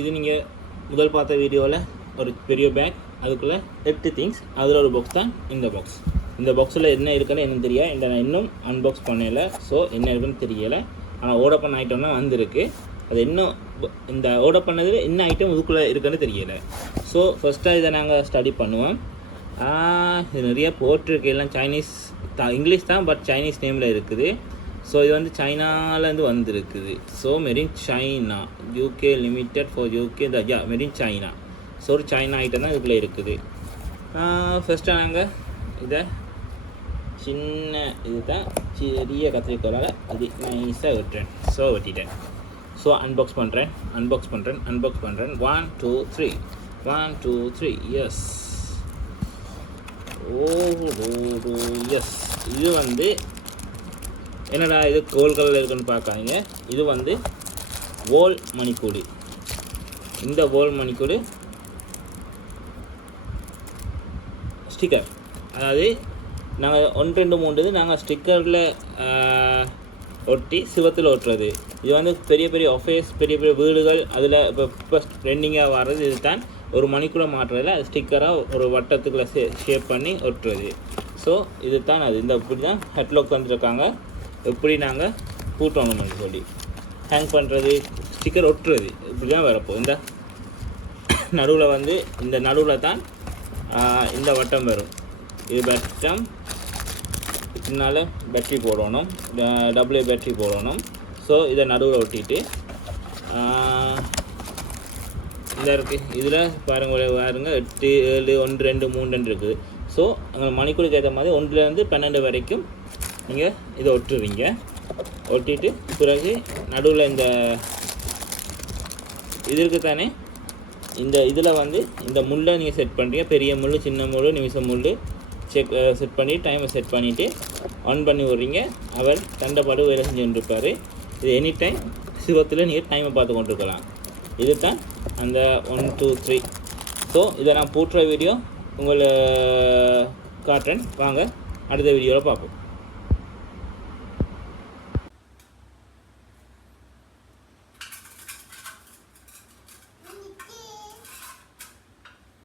இது நீங்கள் முதல் பார்த்த வீடியோவில் ஒரு பெரிய பேக், அதுக்குள்ளே 8 திங்ஸ், அதில் ஒரு பாக்ஸ் தான் இந்த பாக்ஸ். இந்த பாக்ஸில் என்ன இருக்குன்னு எனக்கு தெரியாது, இந்த நான் இன்னும் அன்பாக்ஸ் பண்ணலை. ஸோ என்ன இருக்குன்னு தெரியலை. ஆனால் ஆர்டர் பண்ண ஐட்டம்னா வந்திருக்கு. அது இன்னும் இந்த ஆர்டர் பண்ணதில் என்ன ஐட்டம் இதுக்குள்ளே இருக்குன்னு தெரியலை. ஸோ ஃபஸ்ட்டாக இதை நாங்கள் ஸ்டடி பண்ணுவோம். இது நிறைய போட்டிருக்கு, எல்லாம் சைனீஸ் இங்கிலீஷ் தான், பட் சைனீஸ் நேமில் இருக்குது. ஸோ இது வந்து சைனாலேருந்து வந்திருக்குது. So made in China, UK limited for UK made in China. So ஒரு சைனா ஐட்டம் தான் இதுக்குள்ளே இருக்குது. ஃபஸ்ட்டாக நாங்கள் இதை சின்ன இது தான் பெரிய கத்திரிக்கோளால் அது நைஸாக வெட்டுறேன். ஸோ வெட்டிட்டேன். ஸோ அன்பாக்ஸ் பண்ணுறேன். 1 2 3 1 2 3 எஸ். எஸ். இது வந்து என்னடா இது கோல் கலரில் இருக்குன்னு பார்க்காதீங்க. இது வந்து வோல் மணிக்கூடு. இந்த வோல் மணிக்கூடு ஸ்டிக்கர், அதாவது நாங்கள் 1 2 3 இது நாங்கள் ஸ்டிக்கரில் ஒட்டி சிவத்தில் ஒட்டுறது. இது வந்து பெரிய பெரிய ஆஃபீஸ், பெரிய பெரிய வீடுகள், அதில் இப்போ ட்ரெண்டிங்காக வர்றது இது தான். ஒரு மணிக்கூட மாட்டுறதில்ல, அது ஸ்டிக்கராக ஒரு வட்டத்துக்குள்ளே ஷேப் பண்ணி ஒட்டுறது. ஸோ இது தான் அது. இந்த இப்படி தான் ஹெட்லாக் தந்துருக்காங்க, எப்படி நாங்கள் பூட்டணும்னு சொல்லி ஹேங் பண்ணுறது, ஸ்டிக்கர் ஒட்டுறது, இப்படி தான் வரப்போ. இந்த நடுவில் வந்து இந்த நடுவில் தான் இந்த வட்டம் வரும். இது வட்டம், இதனால் பேட்ரி போடணும், டபுள்யூ பேட்ரி போடணும். ஸோ இதை நடுவில் ஒட்டிட்டு இந்த இருக்குது. இதில் பாருங்கள் 8 7 1 2 3 இருக்குது. ஸோ அங்கே மணிக்கூருக்கு ஏற்ற மாதிரி 1லேருந்து 12 வரைக்கும் நீங்கள் இதை ஒட்டுறீங்க. ஒட்டிட்டு பிறகு நடுவில் இந்த இது இருக்குது தானே, இந்த இதில் வந்து இந்த முள்ளை நீங்கள் செட் பண்ணுறீங்க. பெரிய முள், சின்ன முள், நிமிஷம் முள் செட் பண்ணி டைமை செட் பண்ணிவிட்டு ஆன் பண்ணி விட்றீங்க. அவர் தண்டைப்பாடு வேலை செஞ்சுட்டு இருப்பார். இது எனி டைம் சிவத்தில் நீங்கள் டைமை பார்த்து கொண்டு இருக்கலாம். இது தான் அந்த 1 2 3. ஸோ இதை நான் பூட்டுற வீடியோ உங்களை காட்டுறேன். வாங்க அடுத்த வீடியோவில் பார்ப்போம்.